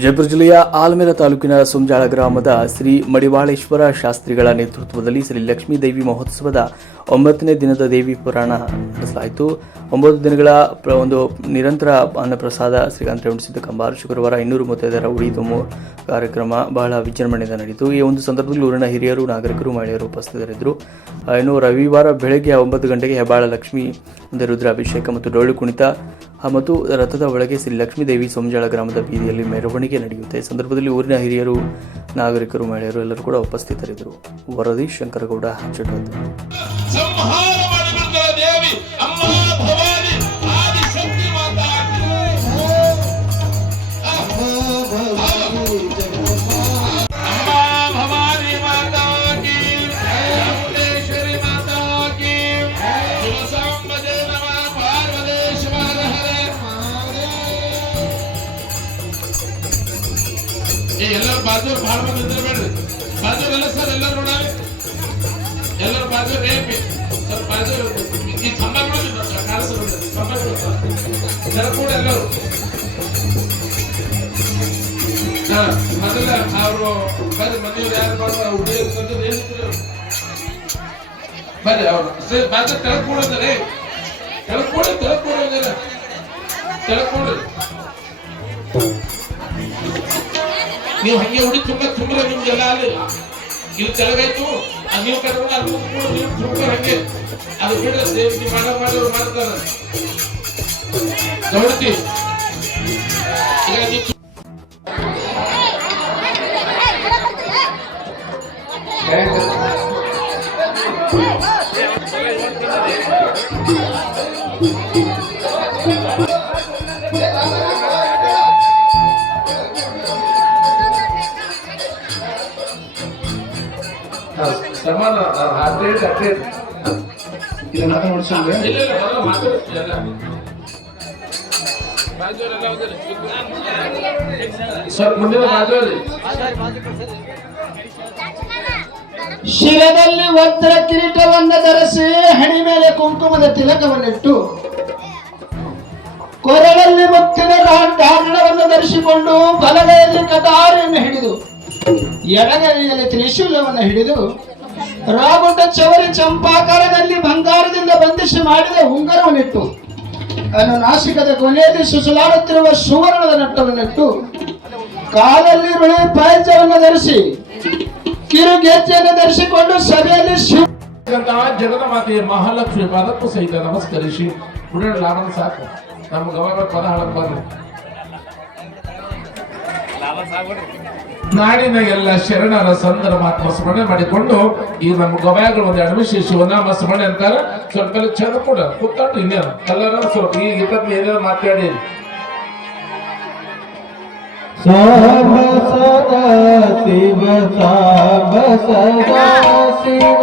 ವಿಜಯಪುರ ಜಿಲ್ಲೆಯ ಆಲ್ಮೇರ ತಾಲೂಕಿನ ಸುಂಜಾಳ ಗ್ರಾಮದ ಶ್ರೀ ಮಡಿವಾಳೇಶ್ವರ ಶಾಸ್ತ್ರಿಗಳ ನೇತೃತ್ವದಲ್ಲಿ ಶ್ರೀ ಲಕ್ಷ್ಮೀದೇವಿ ಮಹೋತ್ಸವದ ಒಂಬತ್ತನೇ ದಿನದ ದೇವಿ ಪುರಾಣ ನಡೆಸಲಾಯಿತು. ಒಂಬತ್ತು ದಿನಗಳ ಒಂದು ನಿರಂತರ ಅನ್ನಪ್ರಸಾದ ಶ್ರೀಕಾಂತ ರೇವಣಸಿದ್ದ ಕಂಬಾರ ಶುಕ್ರವಾರ ಇನ್ನೂರು ಮೂವತ್ತೈದರ ಉಡಿ ತುಂಬು ಕಾರ್ಯಕ್ರಮ ಬಹಳ ವಿಜೃಂಭಣೆಯಿಂದ ನಡೆಯಿತು. ಈ ಒಂದು ಸಂದರ್ಭದಲ್ಲಿ ಊರಿನ ಹಿರಿಯರು, ನಾಗರಿಕರು, ಮಹಿಳೆಯರು ಉಪಸ್ಥಿತರಿದ್ದರು. ಇನ್ನು ರವಿವಾರ ಬೆಳಗ್ಗೆ ಒಂಬತ್ತು ಗಂಟೆಗೆ ಹೆಬ್ಬಾಳ ಲಕ್ಷ್ಮಿ ಅಂದರೆ ರುದ್ರಾಭಿಷೇಕ ಮತ್ತು ಡೊಳ್ಳು ಕುಣಿತ ಮತ್ತು ರಥದ ಒಳಗೆ ಶ್ರೀ ಲಕ್ಷ್ಮೀ ದೇವಿ ಸೋಮಜಾಳ ಗ್ರಾಮದ ಬೀದಿಯಲ್ಲಿ ಮೆರವಣಿಗೆ ನಡೆಯುತ್ತೆ. ಈ ಸಂದರ್ಭದಲ್ಲಿ ಊರಿನ ಹಿರಿಯರು, ನಾಗರಿಕರು, ಮಹಿಳೆಯರು ಎಲ್ಲರೂ ಕೂಡ ಉಪಸ್ಥಿತರಿದ್ದರು. ವರದಿ ಶಂಕರಗೌಡ ಚಟೋತ್ ಎಲ್ಲರೂ ಬಾಜು ಭಾಳ ಮಂದಿ ನಿಂತಿರ್ಬೇಡ್ರಿ ಬಾಜು, ಎಲ್ಲ ಸರ್, ಎಲ್ಲರೂ ನೋಡಾರಿ. ಎಲ್ಲರೂ ಬಾಜು, ರೇಪಿ. ಸ್ವಲ್ಪ ಬಾಜು ಈ ಕಂಬ ಬಿಡೋದು ಕಾಣಿಸೋದು ಕಂಬ ಬಿಡೋದು ಜನ ಕೂಡ ಎಲ್ಲರೂ ಅವರು ಬರ್ರಿ ಮನೆಯವ್ರು ಯಾರು ಮಾಡುವ ಹುಡುಗಿ ತಂದು ಏನು ಬರ್ರಿ ಅವರು ಸರಿ ಬಾಜು ತೆಳಗ್ ಕೂಡೋದ್ರೆ ತೆಳಗ್ ಕೂಡಿ ತೆಳಗ್ ಕೂಡೋದಿಲ್ಲ ತೆಳಗ್ ಕೂಡಿ ನೀವು ಹಂಗೆ ಹುಡಿ ತುಂಬ ತುಂಬ್ರೆ ನಿಮ್ಗೆಲ್ಲ ಅಲ್ಲಿ ಇಲ್ಲಿ ತೆಳಗಾಯ್ತು ನೀವು ಕರ್ಕೊಂಡು ಅದು ನೀವು ಸುಮ್ಮನೆ ಹಂಗೆ. ಅದು ಬಿಡ್ರೆ ದೇವಿಗೆ ಮಾಡೋ ಮಾಡೋರು ಮಾಡ್ತಾರೆ. ನೋಡ್ತಿ ಈಗ ಸಮಾನ ಶಿರದಲ್ಲಿ ವಜ್ರ ಕಿರೀಟವನ್ನು ಧರಿಸಿ ಹಣಿ ಮೇಲೆ ಕುಂಕುಮದ ತಿಲಕವನ್ನಿಟ್ಟು ಕೊರಳಲ್ಲಿ ಮುತ್ತಿನ ಧಾರಣವನ್ನು ಧರಿಸಿಕೊಂಡು ಬಲಗೈಯಲ್ಲಿ ಕಟಾರಿಯನ್ನು ಹಿಡಿದು ಎಡಗೈಯಲ್ಲಿ ತ್ರಿಶೂಲವನ್ನು ಹಿಡಿದು ರಾಗುಂಡ ಚವರಿ ಚಂಪಾಕಾರದಲ್ಲಿ ಬಂಗಾರದಿಂದ ಬಂಧಿಸಿ ಮಾಡಿದ ಉಂಗರವನ್ನಿಟ್ಟು ಅನ್ನು ನಾಸಿಕದ ಕೊನೆಯಲ್ಲಿ ಸುಸಲಾಡುತ್ತಿರುವ ಸುವರ್ಣದ ನಟ್ಟವನ್ನಿಟ್ಟು ಕಾಲಲ್ಲಿ ಬಿಳಿ ಪಾಯಚವನ್ನು ಧರಿಸಿ ಕಿರು ಗೆಜ್ಜೆಯನ್ನು ಧರಿಸಿಕೊಂಡು ಸಭೆಯಲ್ಲಿ ಶಿವ ಜಗದ ಮಾತೆಯ ಮಹಾಲಕ್ಷ್ಮಿ ಪದಕ್ಕೂ ಸಹಿತ ನಮಸ್ಕರಿಸಿ ಲಾಭನ ಸಾಕು. ನಮ್ಮ ಗವರ್ನರ್ ಪದ ಹಾಳಕ್ ಬರ್ರಿ ನಾಡಿನ ಎಲ್ಲ ಶರಣರ ಸಂದರ ಮಾತ್ಮ ಸ್ಮರಣೆ ಮಾಡಿಕೊಂಡು ಈ ನಮ್ಮ ಗವಾಯಗಳು ಒಂದು ಅಡ್ಮಿಷನ್ ಶಿವನಾಮ ಸ್ಮರಣೆ ಅಂತಾರ. ಸ್ವಲ್ಪ ಚಂದ ಕೂಡ. ಕೂತಾಟ ಇನ್ನೇನು? ಎಲ್ಲರೂ ಸ್ವಲ್ಪ ಈಗ ಇಪ್ಪತ್ತು ಏನೇನು ಮಾತಾಡಿ. ಸಾಂಬ ಸದಾ ಶಿವ ಸಾಂಬ ಸದಾ ಶಿವ.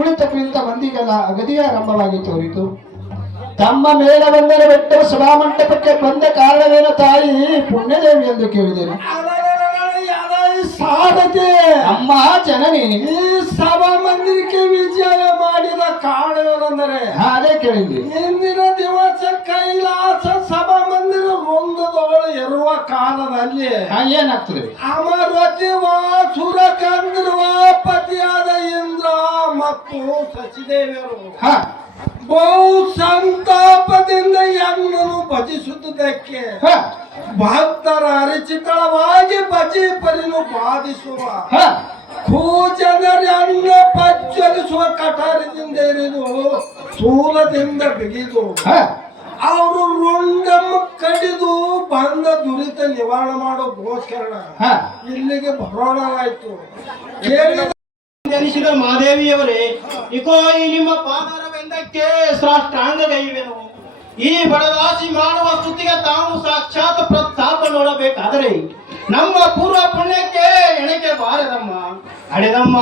ಈ ಕುಳಿತ ಕುಳಿತ ಮಂದಿಗೆಲ್ಲ ಅಗದಿಯ ಆರಂಭವಾಗಿ ತೋರಿತು. ತಮ್ಮ ಮೇಲೆ ಬಂದರೆ ಬೆಟ್ಟ ಸಭಾಮಂಟಪಕ್ಕೆ ಬಂದ ಕಾರಣವೇನ ತಾಯಿ? ಪುಣ್ಯದೇವಿ ಎಂದು ಕೇಳಿದೆನು. ಸಾಧತೆ ಅಮ್ಮ ಜನನಿ. ಈ ಸಭಾ ಮಂದಿರಕ್ಕೆ ವಿಜಯ ಮಾಡಿದ ಕಾರಣವೇನೆಂದರೆ ಅದೇ ಕೇಳಿದ್ವಿ. ಇಂದಿನ ದಿವಸ ಕೈಲಾಸ ಸಭಾ ಮಂದಿರ ಒಂದದೊಳು ಇರುವ ಕಾಲದಲ್ಲಿ ಏನಾಗ್ತದೆ ಅಮರ ವಾಸುರ ಮತ್ತು ಸಚಿದೇವಿಯರು ಬಹು ಸಂತಾಪದಿಂದ ಯಜ್ಞನು ಭಜಿಸುವುದಕ್ಕೆ ಭಕ್ತರ ಅರಿಚಿತಳವಾಗಿ ಭಜಿ ಪರಿನು ಬಾಧಿಸುವ ಕೂಜನರನ್ನು ಪಚ್ಚರಿಸುವ ಕಟಾರದಿಂದ ಇರಿದು ಸೂಲದಿಂದ ಬಿಗಿದು ಅವರು ರುಂಡಮ್ಮ ಕಡಿದು ಬಂದ ದುರಿತ ನಿವಾರಣೆ ಮಾಡೋ ಹಾ. ಇಲ್ಲಿಗೆ ಬರೋಣಾಯ್ತು ಮಾದೇವಿಯವರೇ ಇಕೋ ಈ ನಿಮ್ಮ ಪಾದಾರವೆಂದಕ್ಕೆ ಸಾಷ್ಟಾಂಗಗೈವೆನು ಈ ಬಡದಾಸಿ ಮಾಡುವ ಸ್ತುತಿಗೆ ತಾವು ಸಾಕ್ಷಾತ್ ಪ್ರತಾಪ ನೋಡಬೇಕಾದರೆ ನಮ್ಮ ಪೂರ್ವ ಪುಣ್ಯಕ್ಕೆ ಎಣೆಕೆ ಬಾರದಮ್ಮ. ಅಡೆದಮ್ಮ,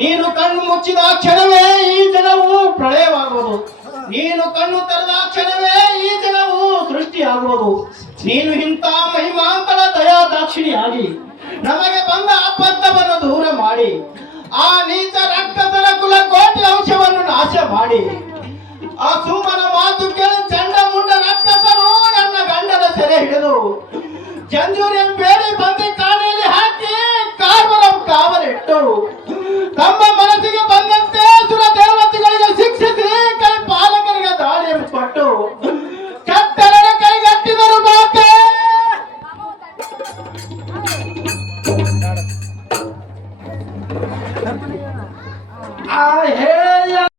ನೀನು ಕಣ್ಣು ಮುಚ್ಚಿದ ಕ್ಷಣವೇ ಈ ಜನವು ಪ್ರಳಯವಾಗುವುದು. ನೀನು ಕಣ್ಣು ತೆರೆದ ಕ್ಷಣವೇ ಈ ಜಗವು ಸೃಷ್ಟಿಯಾಗುವುದು. ನೀನು ಇಂಥ ಮಹಿಮಾಂತರ ದಯಾ ದಾಕ್ಷಿಣಿಯಾಗಿ ನಮಗೆ ಬಂದ ಅಬದ್ಧವನ್ನು ದೂರ ಮಾಡಿ, ಆ ನೀಚ ಆ ಸೂಮನ ಮಾತು ಕೇಳಿ ಚಂಡ ಮುಂಡ ರಕ್ತರು ನನ್ನ ಗಂಡನ ಸೆರೆ ಹಿಡಿದರು ಜಂಜೂರಿಯನ್ ಬೇಡಿ ಬಂದಿ ಕಾಣೆಯಲ್ಲಿ ಹಾಕಿ ಕಾವಲ ಕಾವಲಿಟ್ಟು. ತಮ್ಮ